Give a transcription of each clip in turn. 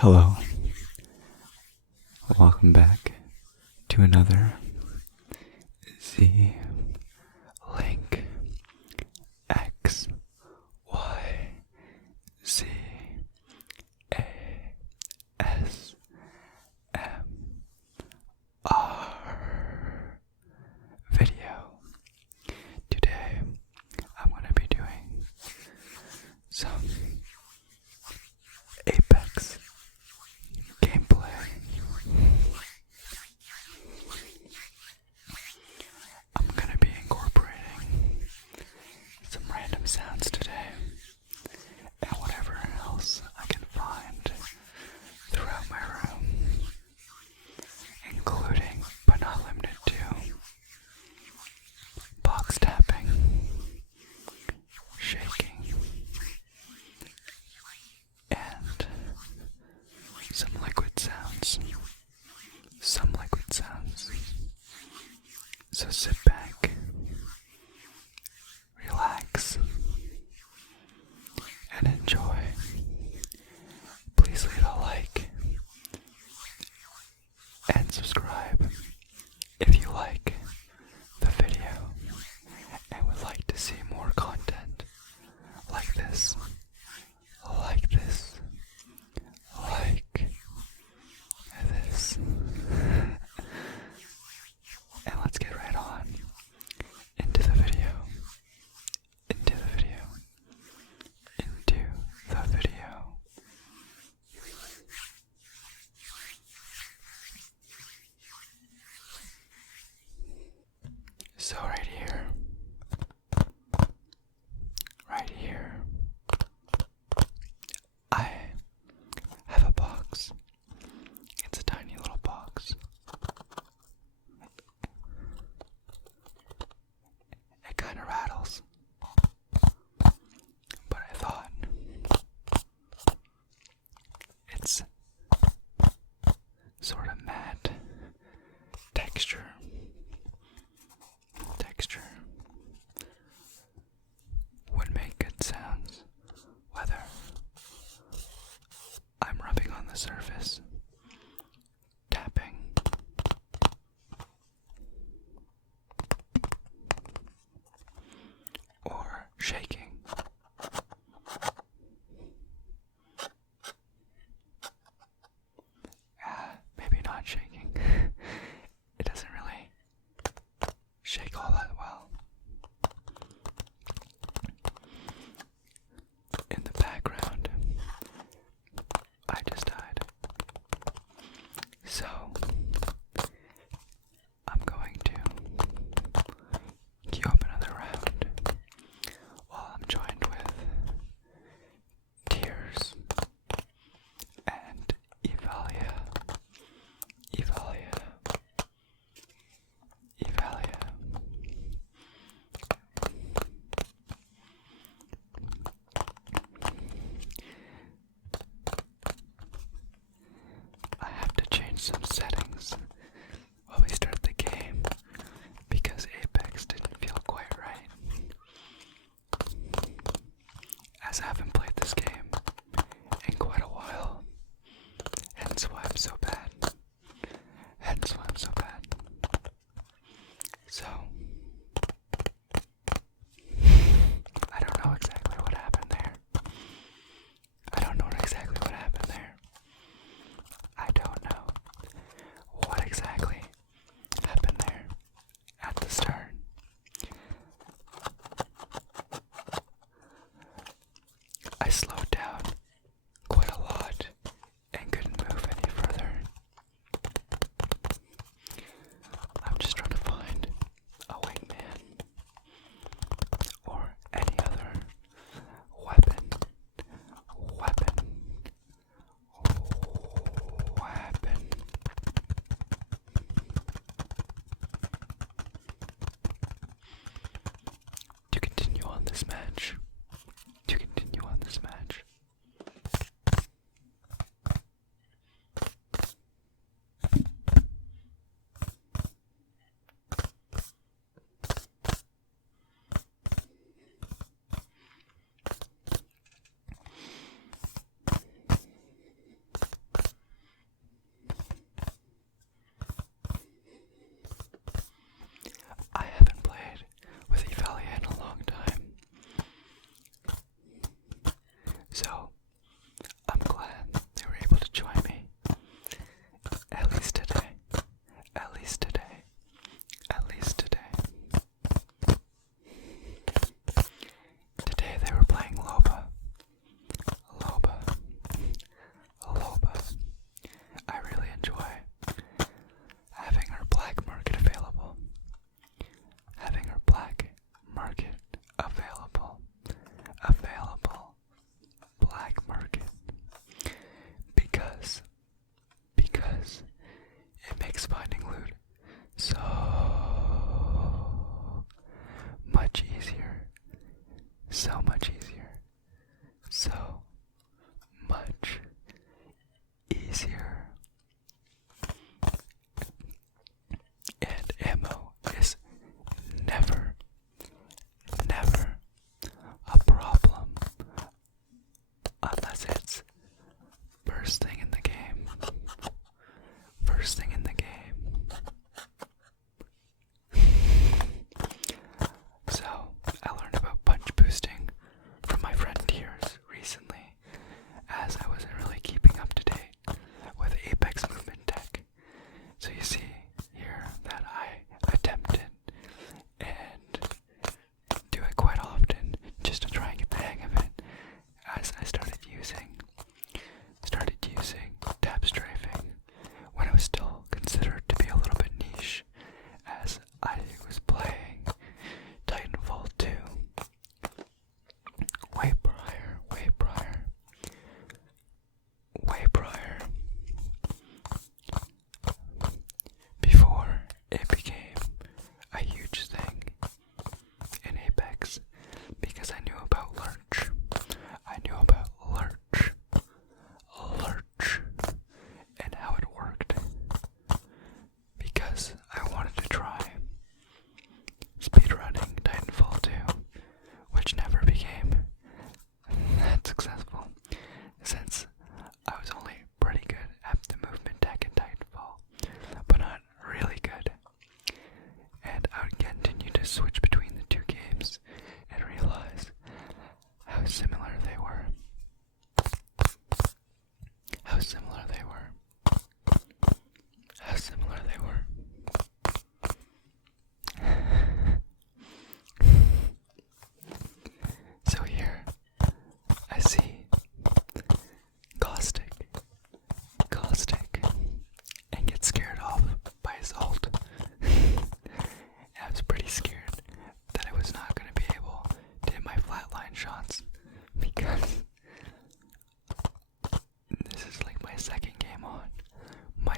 Hello, welcome back to another Z Link X Y Z A S M R video. Today I'm going to be doing some Apex gameplay. I'm gonna be incorporating some random sounds today and whatever else I can find throughout my room, including but not limited to box tapping, shaking, and some liquid sounds. So sit back, relax, and enjoy. Please leave a like and subscribe if you like the video and would like to see more content like this, like this, like this. And let's get right on into the video. So right here, I have a box. It's a tiny little box. It kind of rattles, but I thought it's sort of matte texture would make good sounds, whether I'm rubbing on the surface, tapping, or shaking. Maybe not shaking. It doesn't really shake all that well. In the background, I just died. So, I'm going to queue up another round while I'm joined with Tears and Evalia. I have to change some settings while we start the game because Apex didn't feel quite right. As I haven't played this game in quite a while, hence why I'm so bad. So, I don't know exactly what happened there. I don't know.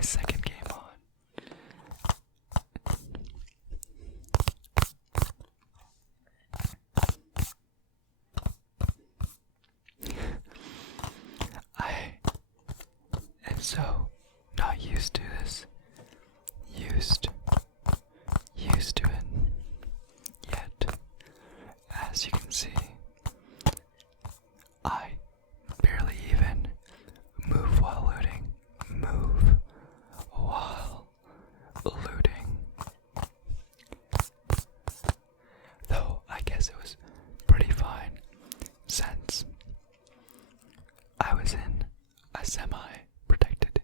second game on. I am so not used to this. Used to it. Yet, as you can see, I barely even move while looting. Move while looting. Though I guess it was pretty fine since I was in a semi-protected,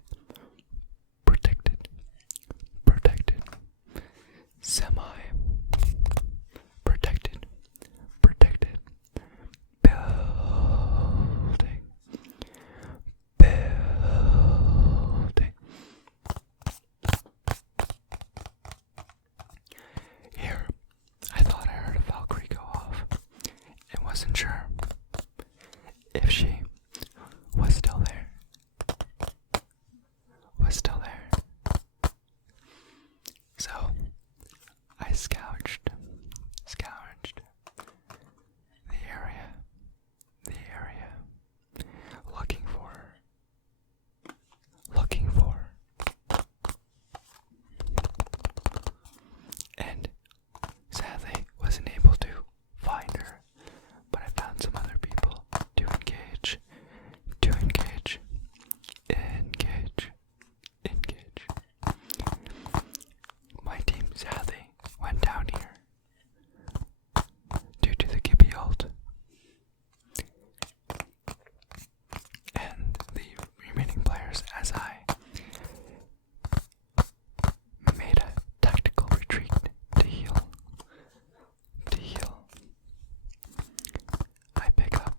semi-protected, building. Here, I thought I heard a Valkyrie go off and wasn't sure if she was still there. So I scourged the area, looking for, and sadly wasn't able to find her, but I found some other people to engage. My team sadly went down here due to the Gibby ult, and the remaining players, as I made a tactical retreat to heal. I pick up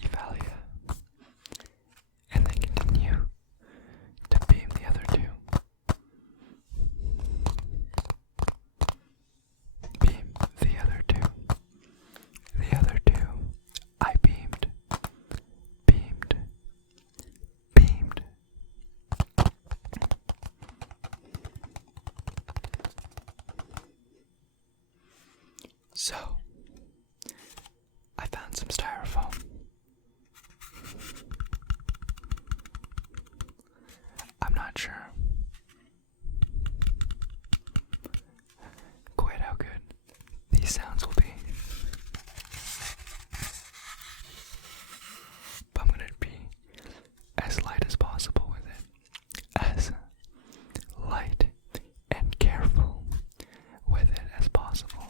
Evalia and then continue to beam the other two. I beamed. So, I found some styrofoam. I'm not sure quite how good these sounds will be, but I'm gonna be as light as possible with it, as light and careful with it as possible.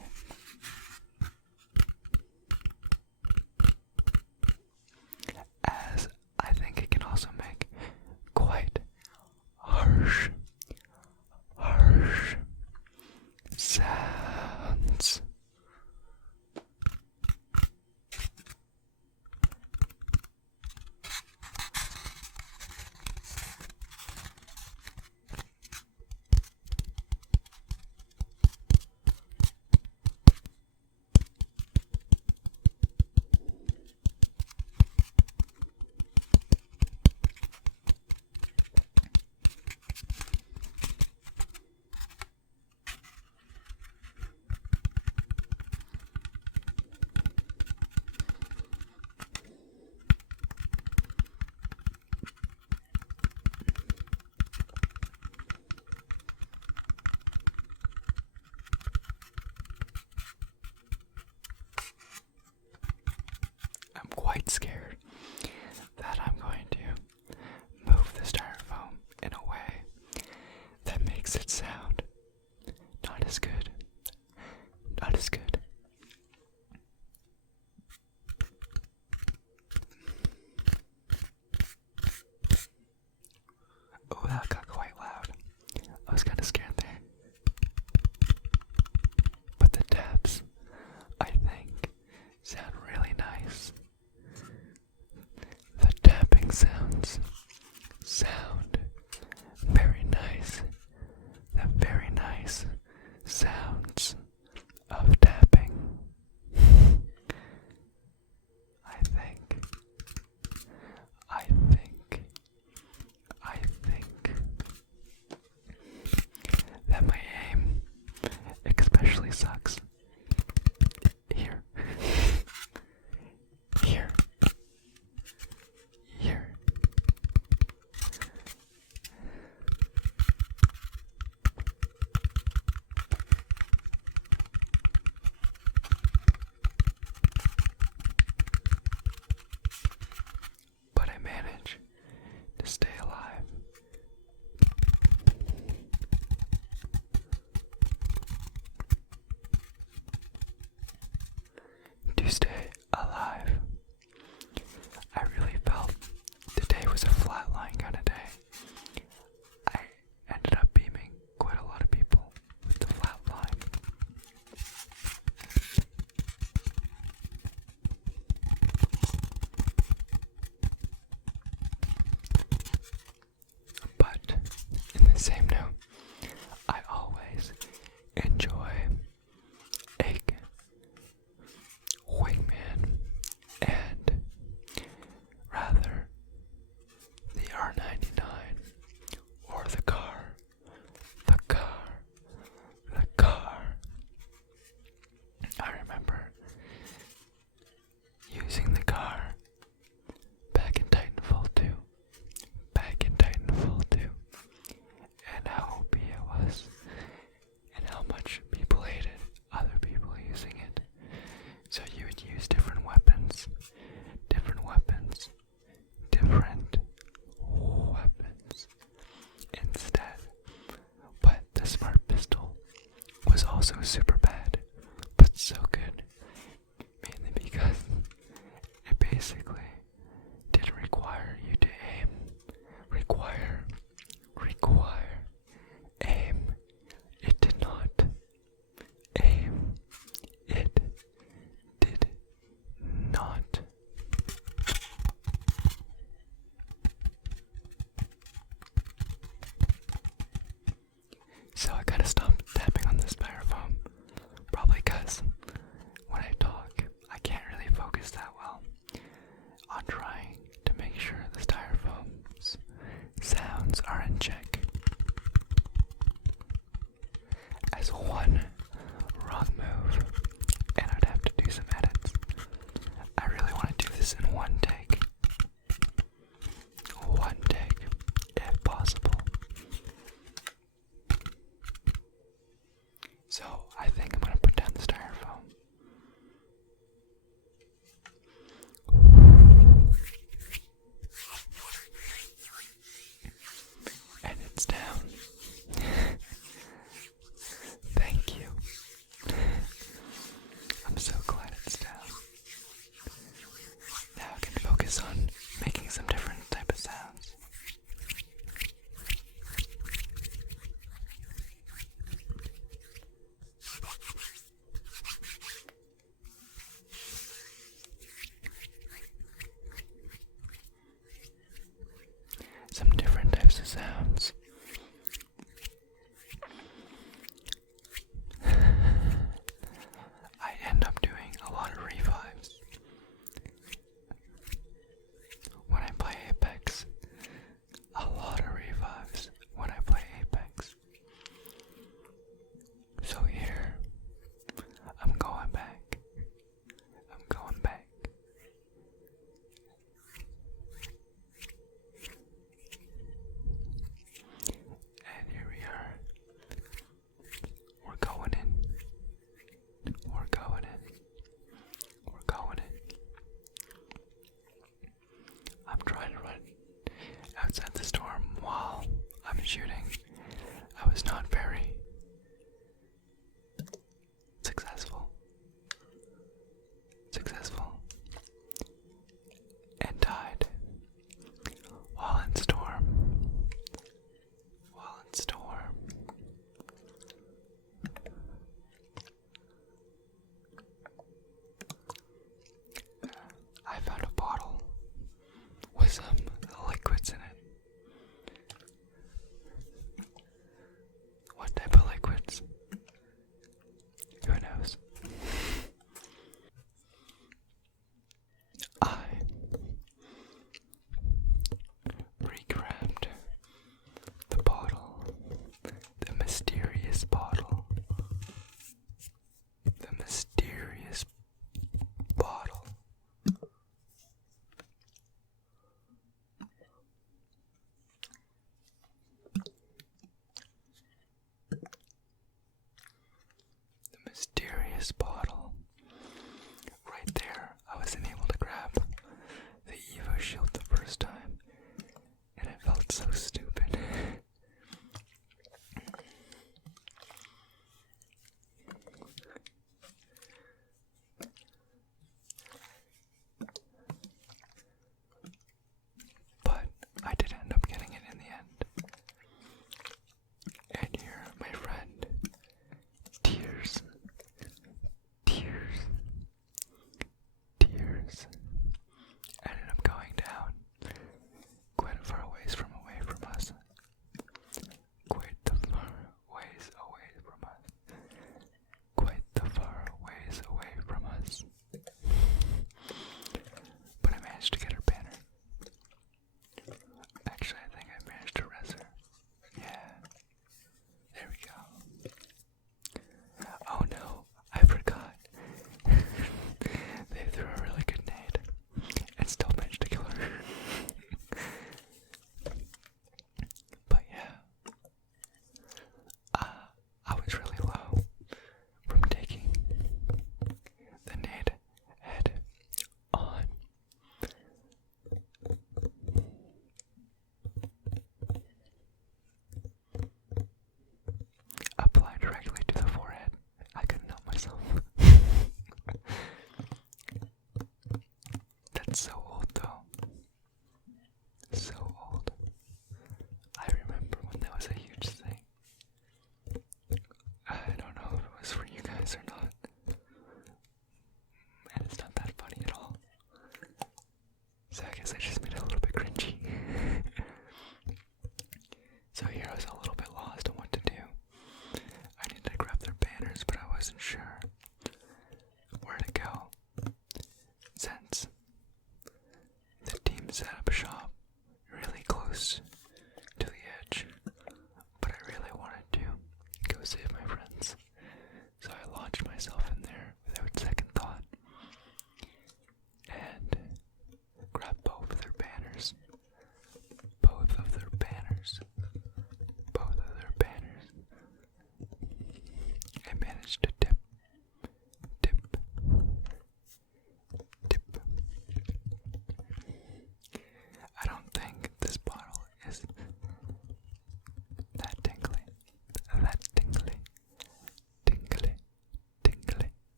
As I think it can also make quite harsh sounds. Quite scared that I'm going to move the styrofoam in a way that makes it sound not as good. Oh, that got quite loud. I was kind of scared there. But the taps, I think, sound really nice. The tapping sounds sound very nice. The very nice sounds of tapping. I think So I gotta stop tapping on the styrofoam. Probably because when I talk, I can't really focus that well on trying to make sure the styrofoam's sounds are in check. As one wrong move, and I'd have to do some edits. I really want to do this in one take. One take, if possible. So I think I'm going to put down the styrofoam. And it's down. Thank you. I'm so glad it's down. Now I can focus on making some different type of sounds. Some different types of sounds. I end up doing a lot of revives when I play Apex. A lot of revives when I play Apex. So here, I'm going back. I'm going back. And here we are. We're going in. We're going in. We're going in. I'm trying to run outside the storm while I'm shooting. I was not very successful, and died while in storm. I found a bottle with some liquids in it. What type of liquids? Who knows? I re-grabbed the bottle, the mysterious bottle, the mysterious bottle. The mysterious bottle. Right there, I wasn't able to grab the Evo shield the first time, and it felt so stupid.